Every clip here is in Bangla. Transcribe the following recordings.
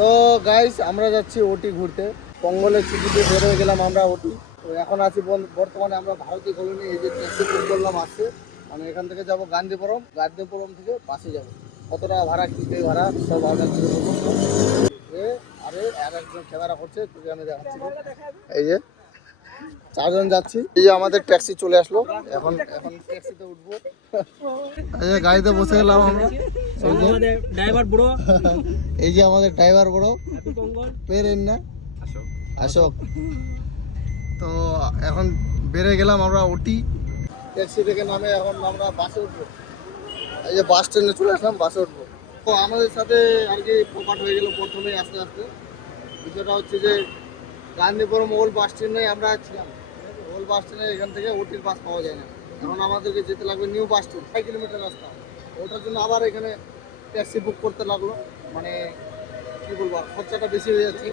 তো গাইস আমরা যাচ্ছি ওটি ঘুরতে। পঙ্গলের ছুটিতে বের হয়ে গেলাম আমরা ওটি। তো এখন আছি বর্তমানে আমরা ভারতীয় কলোনি। এই যে ট্যাক্সি বুক করলাম আসছে, মানে এখান থেকে যাব গান্ধীপুরম, গান্ধীপুরম থেকে বাসে যাব। কত টাকা ভাড়া, কী ভাড়া সব আগে আরে আর একজন ক্যামেরা করছে, তোকে আমি দেখাচ্ছি। এই যে চারজন যাচ্ছি। এই যে আমাদের ট্যাক্সি চলে আসলো, এখন এখন ট্যাক্সিতে উঠবো। এই যে গাড়িতে বসে গেলাম আমরা। ড্রাইভার বুড়ো, এই যে আমাদের ড্রাইভার বুড়ো পেরেন না অশোক। তো এখন বেড়ে গেলাম আমরা ওটি। ট্যাক্সি থেকে নামে এখন আমরা বাসে উঠবো। এই যে বাস স্ট্যান্ডে চলে আসলাম, বাসে উঠবো। তো আমাদের সাথে আর কি প্রপাট হয়ে গেল প্রথমেই আস্তে আস্তে। বিষয়টা হচ্ছে যে গান্ধীপুরম ওল্ড বাস স্ট্যান্ডে আমরা ছিলাম। ওল্ড বাস স্ট্যান্ডে এখান থেকে ওটির বাস পাওয়া যায় না, এখন আমাদেরকে যেতে লাগবে নিউ বাস স্ট্যান্ড, 5 কিলোমিটার রাস্তা। ওটার জন্য আবার এখানে ট্যাক্সি বুক করতে লাগলো। মানে কী বলবো, খরচাটা বেশি হয়ে যাচ্ছে।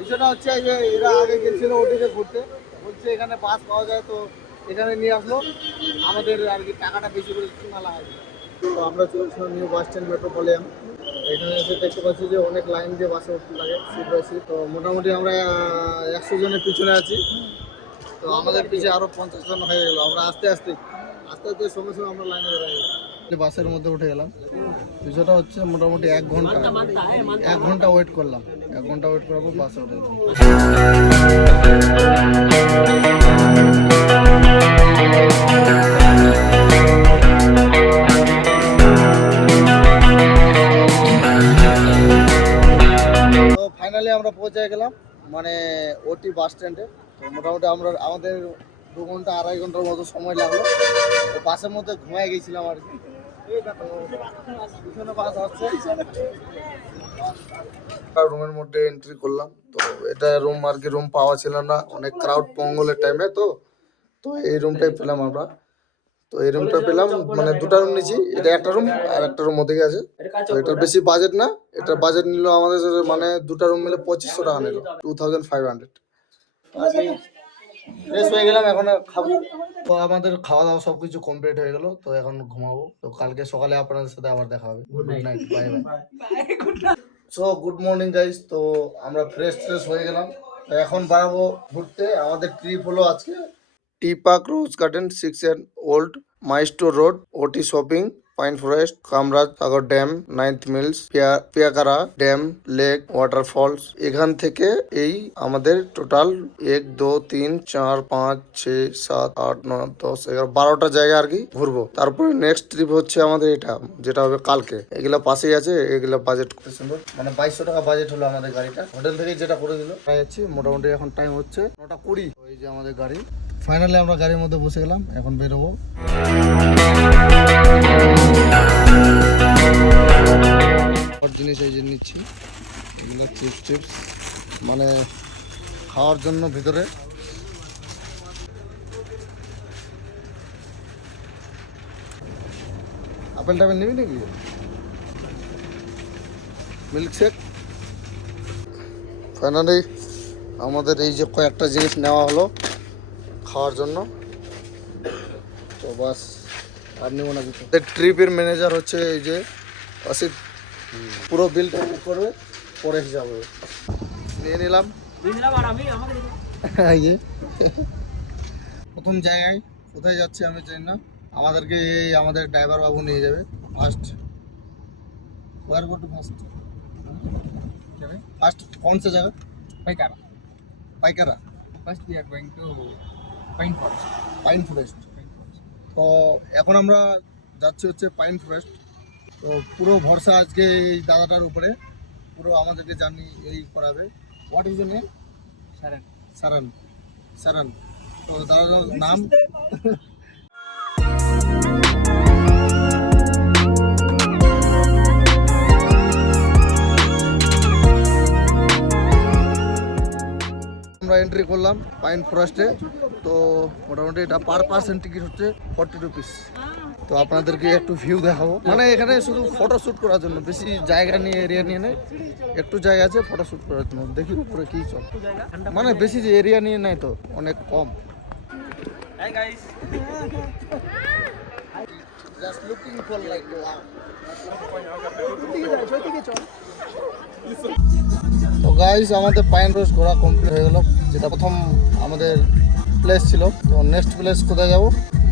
বিষয়টা হচ্ছে যে এরা আগে গেছিল ওটিতে ঘুরতে, বলছে এখানে বাস পাওয়া যায়, তো এখানে নিয়ে আসলো। আমাদের আর কি টাকাটা বেশি করে চুনা লাগাই। তো আমরা চলেছিলাম নিউ বাস স্ট্যান্ড মেট্রোপলিয়ান। এখানে এসে দেখতে পাচ্ছি যে অনেক লাইন দিয়ে বাসে উঠতে লাগে সিট বাই সিট। তো মোটামুটি আমরা 100 জনের পিছনে আছি। তো আমাদের পিছিয়ে আরও 50 জন হয়ে গেলো। আমরা আস্তে আস্তে সঙ্গে সঙ্গে আমরা লাইনে দাঁড়িয়ে গেলাম। বাসের মধ্যে উঠে গেলাম। বিষয়টা হচ্ছে মোটামুটি 1 ঘন্টা ওয়েট করলাম। 1 ঘন্টা ওয়েট করার পর বাসে উঠে গেলাম। তো ফাইনালি আমরা পৌঁছে গেলাম মানে ওটি বাস স্ট্যান্ডে। তো মোটামুটি আমাদের 2 ঘন্টা 2.5 ঘন্টার মতো সময় লাগলো। তো বাসের মধ্যে ঘুমায় গেছিলাম আর কি। রুমের মধ্যে এন্ট্রি করলাম। তো এটা রুম আর কি, রুম পাওয়া ছিল না, অনেক ক্রাউড পঙ্গলের টাইমে। তো এই রুমটাই পেলাম আমরা। তো এই রুমটা পেলাম, মানে 2টা রুম নিয়েছি। এটা একটা রুম আর একটা রুম ওদিকে আছে। তো এটার বেশি বাজেট না, এটার বাজেট নিল আমাদের, মানে 2টা রুম মিলে 2500 টাকা নিল, 2500। ফ্রেশ হয়ে গেলাম, এখন খাবো। তো আমাদের খাওয়া দাওয়া সবকিছু কমপ্লিট হয়ে গেল। তো এখন ঘুমাবো। তো কালকে সকালে আপনাদের সাথে আবার দেখা হবে। Good night, bye bye. So good morning guys. তো আমরা ফ্রেশ হয়ে গেলাম। তো এখন বাড়াবো ঘুরতে। আমাদের ট্রিপ হলো আজকে tea park, rose garden, 6 end old, Mysore road, Ooty shopping, pine forest, Kamaraj Sagar dam, 9th mills, Pykara dam, lake, waterfalls. এখান থেকে এই আমাদের টোটাল 1 2 3 4 5 6 7 8 9 10 11 12টা জায়গা আর কি ঘুরবো। তারপরে নেক্সট ট্রিপ হচ্ছে আমাদের এটা, যেটা হবে কালকে। এগুলা পাশেই আছে, এগুলা বাজেট খুব সুন্দর, মানে 2200 টাকা বাজেট হলো আমাদের গাড়িটা। হোটেল থেকে যেটা করে দিল যাচ্ছি। মোটামুটি এখন টাইম হচ্ছে 9:20। এই যে আমাদের গাড়ি। ফাইনালি আমরা গাড়ির মধ্যে বসে গেলাম, এখন বেরোবো। জিনিস এই যে নিচ্ছি, এগুলো চিপস মানে খাওয়ার জন্য ভিতরে। আপেল টাপেল নিবি নাকি? মিল্কশেক। ফাইনালি আমাদের এই যে কয়েকটা জিনিস নেওয়া হলো খাওয়ার জন্য। তো বাস আর নেবো না কিছু। ট্রিপের ম্যানেজার হচ্ছে এই যে অসিত, পুরো বিলটা করবে, পরে হিসাব হবে। নিয়ে নিলাম। এই যে প্রথম জায়গায় কোথায় যাচ্ছি আমি জানি না, আমাদেরকে এই আমাদের ড্রাইভার বাবু নিয়ে যাবে first. Where go to first कौन सा जगह? Pykara. First we are going to Pine Forest. Pine forest. তো এখন আমরা যাচ্ছি হচ্ছে পাইন ফরেস্ট। তো পুরো ভরসা আজকে এই দাদাটার উপরে, পুরো আমাদেরকে জার্নি এই করাবে। What is your name? Saran. Saran. তো দাদার নাম আমরা এন্ট্রি করলাম পাইন ফরেস্টে। তো মোটামুটি এটা পার পার্সন টিকিট হচ্ছে 40 রুপিস। তো আপনাদেরকে একটু ভিউ দেখাবো, মানে এখানে শুধু ফটো শ্যুট করার জন্য, বেশি জায়গা নিয়ে এরিয়া নিয়ে নেই, একটু জায়গা আছে ফটো শ্যুট করার জন্য। দেখি উপরে কি চল, মানে বেশি যে এরিয়া নিয়ে নেই, তো অনেক কম। Just looking for like wow. তো গাইস আমাদের পাইন রোজ ঘোরা কমপ্লিট হয়ে গেল, যেটা প্রথম আমাদের প্লেস ছিল। তো নেক্সট প্লেস কোথায় যাবো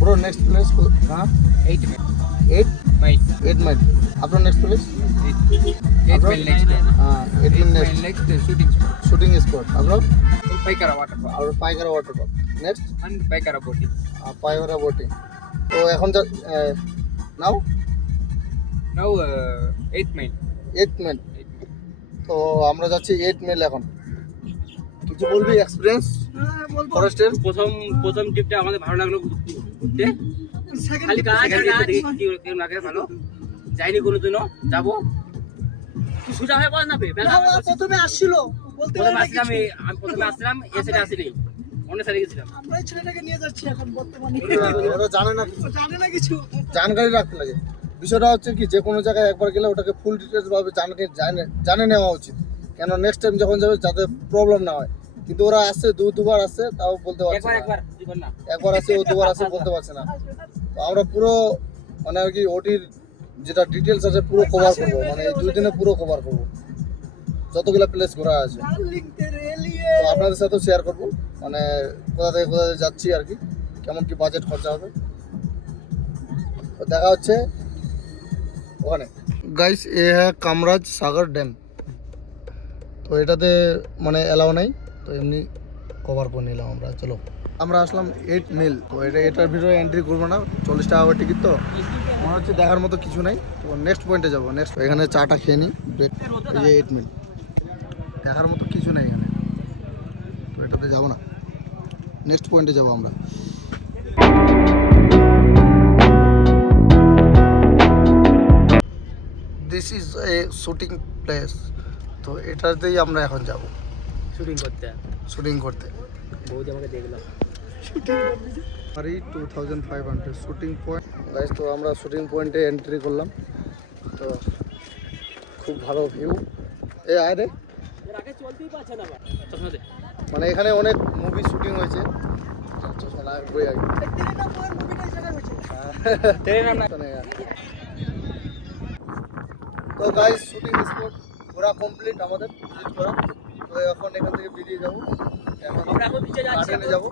ব্রো? নেক্সট প্লেস হ্যাঁ 8 में 8 माइल মাইল। আপনার নেক্সট প্লেস? 8 माइल नेक्स्ट হ্যাঁ 8 mile next next shooting spot shooting spot. আপনার? पाइकारा वाटर पार्क আর Pykara water park next and Pykara boating Pykara boating. তো এখন যা নাও नाउ 8 माइल 8 মাইল। তো আমরা যাচ্ছি 8 মাইল এখন। কিছু বলবি এক্সপিরিয়েন্স ফরেস্টের? প্রথম ট্রিপটা আমাদের ভালো লাগলো ঘুরতে, খালি গাছ আর গাছ কেমন লাগে ভালো, যাইনি কোনোদিনও, যাবো। তুই সোজা হয়ে বল না বে, প্রথমে আসছিল বলতে প্রথমে আসলাম আমি প্রথমে আসলাম এ সাইডে আসিনি, অন্য সাইডে গেছিলাম। আমরা এই ছেলেটাকে নিয়ে যাচ্ছি এখন বর্তমানে। ওরা জানে না কিছু, জানে না কিছু, জানকারি রাখতে লাগে। বিষয়টা হচ্ছে কি, যে কোনো জায়গায় একবার গেলে ওটাকে ফুল ডিটেলস ভাবে জানে নেওয়া উচিত, কেন নেক্সট টাইম যখন যাবে যাতে প্রবলেম না হয়। কিন্তু ওরা আসছে দুবার আসছে, তাও বলতে পারছে না। একবার আসছে ও দুবার আসছে বলতে পারছে না। তো আমরা পুরো মানে আর কি ওটির যেটা ডিটেলস আছে পুরো কভার করবো, মানে এই 2 দিনে পুরো কভার করবো যতগুলো প্লেস ঘোরা আছে। তো আপনাদের সাথেও শেয়ার করবো, মানে কোথা থেকে যাচ্ছি আর কি, কেমন কি বাজেট খরচা হবে। তো দেখা হচ্ছে ওখানে। গাইস এ হ্যাঁ কামরাজ সাগর ড্যাম। তো এটাতে মানে এলাও নাই, তো এমনি কভার করে নিলাম আমরা। চলো আমরা আসলাম 8 মাইল। তো এটার ভিতরে এন্ট্রি করবো না, 40 টাকা করে টিকিট। তো মনে হচ্ছে দেখার মতো কিছু নাই। তো নেক্সট পয়েন্টে যাবো। নেক্সট এখানে চাটা খেয়ে নিই, ব্রেক। এই যে 8 মাইল, দেখার মতো কিছু নেই এখানে। তো এটাতে যাবো না, নেক্সট পয়েন্টে যাবো আমরা। This is a shooting place. তো এটাতেই আমরা এখন যাব শুটিং করতে। বৌদি আমাকে দেখলাম আর 2500 শুটিং পয়েন্ট। গাইস তো আমরা শুটিং পয়েন্টে এন্ট্রি করলাম। তো খুব ভালো ভিউ। এ আয় রে, আগে চলতেই পারছে না, মানে এখানে অনেক মুভি শুটিং হয়েছে। তো গাইস শুটিং স্পট ঘোরা কমপ্লিট আমাদের, ভিজিট করা। তো এখন এখান থেকে বেরিয়ে যাবো, গার্ডেনে যাবো।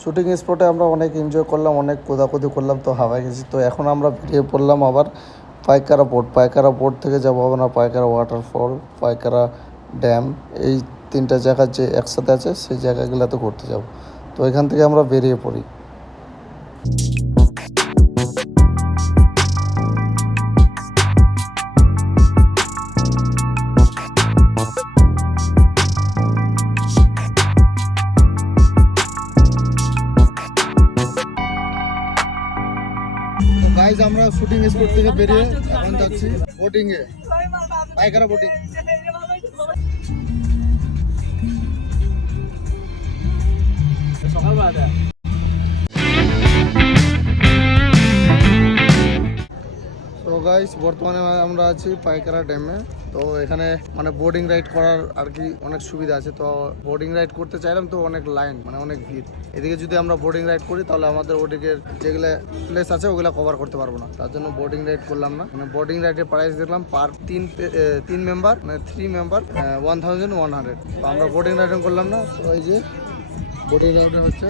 শুটিং স্পটে আমরা অনেক এনজয় করলাম, অনেক কোদাকুদি করলাম, তো হাওয়ায় গেছি। তো এখন আমরা বেরিয়ে পড়লাম আবার পাইকারা পোর্ট। পাইকারা পোর্ট থেকে যাবো আমরা পাইকারা ওয়াটারফল, পাইকারা ড্যাম। এই 3টা জায়গা যে একসাথে আছে সেই জায়গাগুলোতে ঘুরতে যাব। তো এখান থেকে আমরা বেরিয়ে পড়ি। গাইজ আমরা শুটিং স্পট থেকে বেরিয়ে এখন যাচ্ছি বোটিং এ, পাইকারা বোটিং। সকালবেলা তো গাইস বর্তমানে আমরা আছি পাইকারা ড্যামে। তো এখানে মানে বোর্ডিং রাইড করার আর কি অনেক সুবিধা আছে। তো বোর্ডিং রাইড করতে চাইলাম, তো অনেক লাইন, মানে অনেক ভিড়। এদিকে যদি আমরা বোর্ডিং রাইড করি তাহলে আমাদের ওদিকে যেগুলো প্লেস আছে ওগুলো কভার করতে পারবো না, তার জন্য বোর্ডিং রাইড করলাম না। মানে বোর্ডিং রাইডের প্রাইস দেখলাম পার 3 মেম্বার, মানে 3 মেম্বার 1100। তো আমরা বোর্ডিং রাইডিং করলাম না। তো এই যে বোর্ডিং রাইডিং হচ্ছে।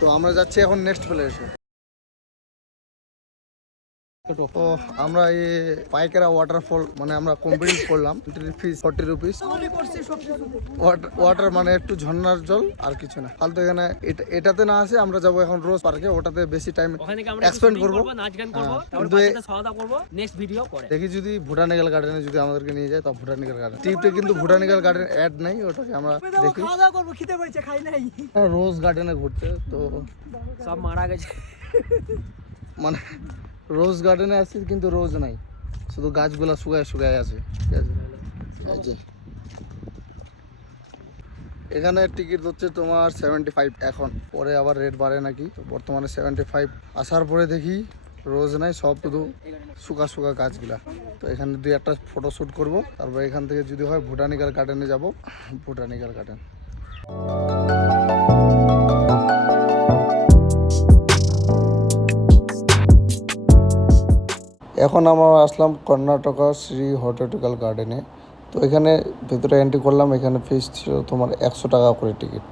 তো আমরা যাচ্ছি এখন নেক্সট প্লেসে। তো আমরা এই পাইকারা ওয়াটারফল মানে আমরা কমপ্লিট করলাম। ফিস 40 রুপিস। ওয়াটার মানে একটু ঝর্ণার জল আর কিছু না, ফালতু। এখানে এটাতে না আসে আমরা যাবো এখন রোজ পার্কে, ওটাতে বেশি টাইম এক্সপেন্ড করবো, নাচ গান করবো, নেক্সট ভিডিও করে দেখি যদি ভুটানিক্যাল গার্ডেনে যদি আমাদেরকে নিয়ে যায়, তো ভুটানিক্যাল গার্ডেন ট্রিপে কিন্তু ভুটানিক্যাল গার্ডেন অ্যাড নাই, ওটাকে আমরা দেখি। রোজ গার্ডেনে ঘুরতে, তো সব মারা গেছে, মানে রোজ গার্ডেনে আসছি কিন্তু রোজ নাই, শুধু গাছগুলা শুকায় আছে। এখানে টিকিট হচ্ছে তোমার 75 এখন, পরে আবার রেট বাড়ে নাকি। তো বর্তমানে 75। আসার পরে দেখি রোজ নাই, সব শুধু শুকা গাছগুলা। তো এখানে 2-1টা ফটো শ্যুট করবো, তারপর এখান থেকে যদি হয় ভুটানিক্যাল গার্ডেনে যাব। ভুটানিক্যাল গার্ডেন এখন আমরা আসলাম কর্ণাটকা শ্রী হর্টিকাল গার্ডেনে। তো এখানে ভেতরে এন্ট্রি করলাম, এখানে ফিস ছিল তোমার 100 টাকা করে টিকিট।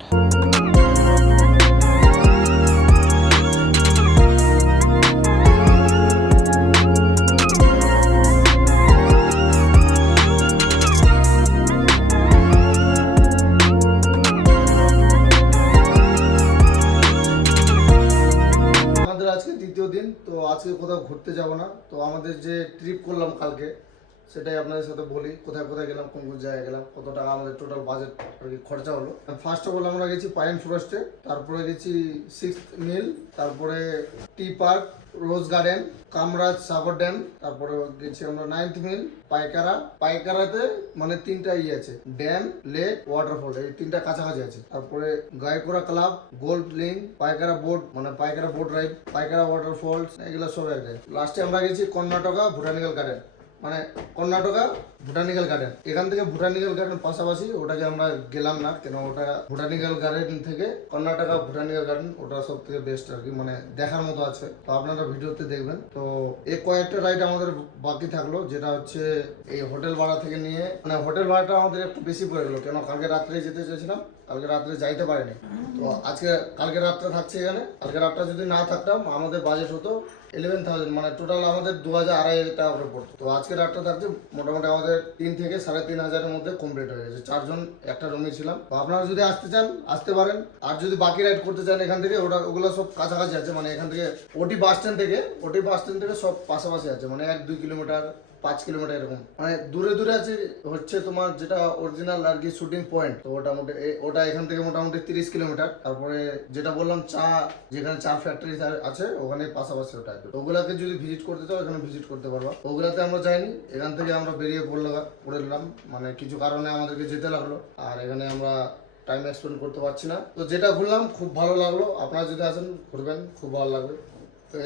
আমাদের আজকে দ্বিতীয় দিন, তো আজকে কোথাও ঘুরতে যাব না। তো আমাদের যে ট্রিপ করলাম কালকে, সেটাই আপনাদের সাথে বলি। কোথায় কোথায় গেলাম, কোন কোন জায়গায় গেলাম, কত টাকা আমাদের টোটাল বাজেট আর কি খরচা হলো। ফার্স্ট অফ অল আমরা গেছি পাইন ফরেস্টে, তারপরে গেছি 6th মিল, তারপরে টি park, rose garden, Kamaraj Sagar dam, তারপরে গেছি আমরা 9th মিল, পাইকারাতে মানে 3টা আছে, ড্যাম, লেক, ওয়াটারফল, এই 3টা কাছাকাছি আছে। তারপরে গায়কোড়া club, gold link, Pykara boat মানে Pykara boat ride, Pykara waterfalls, এগুলো সব এক জায়গায়। লাস্টে আমরা গেছি কর্ণাটকা বোটানিক্যাল গার্ডেন, মানে কর্ণাটকা বোটানিক্যাল গার্ডেন। এখান থেকে বোটানিক্যাল গার্ডেন পাশাপাশি, ওটাকে আমরা গেলাম না কেন, ওটা বোটানিক্যাল গার্ডেন থেকে কর্ণাটকা বোটানিক্যাল গার্ডেন ওটা সব থেকে বেস্ট আর কি, মানে দেখার মতো আছে। তো আপনারা ভিডিওতে দেখবেন। তো এই কয়েকটা রাইড আমাদের বাকি থাকলো, যেটা হচ্ছে এই হোটেল ভাড়া থেকে নিয়ে, মানে হোটেল ভাড়াটা আমাদের একটু বেশি পড়ে গেলো, কেন কালকে রাত্রে যেতে চেয়েছিলাম, কালকে রাত্রে যাইতে পারিনি। তো কালকে রাতটা থাকছে এখানে। কালকে রাতটা যদি না থাকতাম আমাদের বাজেট হতো 11,000, মানে টোটাল আমাদের 2,000-2,500 টাকা করে পড়তো। তো আজকে রাতটা থাকছে মোটামুটি আমাদের 3 থেকে 3,500-এর মধ্যে কমপ্লিট হয়ে গেছে। 4 জন একটা রুমে ছিলাম। তো আপনারা যদি আসতে চান আসতে পারেন, আর যদি বাকি রাইড করতে চান এখান থেকে, ওগুলো সব কাছাকাছি আছে, মানে এখান থেকে ওটি বাস স্ট্যান্ড থেকে সব পাশাপাশি আছে, মানে 1-2 কিলোমিটার 5 কিলোমিটার এরকম, মানে দূরে দূরে আছে। হচ্ছে তোমার যেটা অরিজিনাল আর কি শুটিং পয়েন্ট, তো ওটা এখান থেকে মোটামুটি 30 কিলোমিটার। তারপরে যেটা বললাম যেখানে চা ফ্যাক্টরি আছে, ওখানে পাশাপাশি ওটা। তো ওগুলাকে যদি ভিজিট করতে চাও এখানে ভিজিট করতে পারবা। ওগুলাতে আমরা যাইনি, এখান থেকে আমরা বেরিয়ে পড়লাম, মানে কিছু কারণে আমাদেরকে যেতে লাগলো, আর এখানে আমরা টাইম এক্সপেন্ড করতে পারছি না। তো যেটা ঘুরলাম খুব ভালো লাগলো, আপনারা যদি আসেন ঘুরবেন, খুব ভালো লাগবে। তো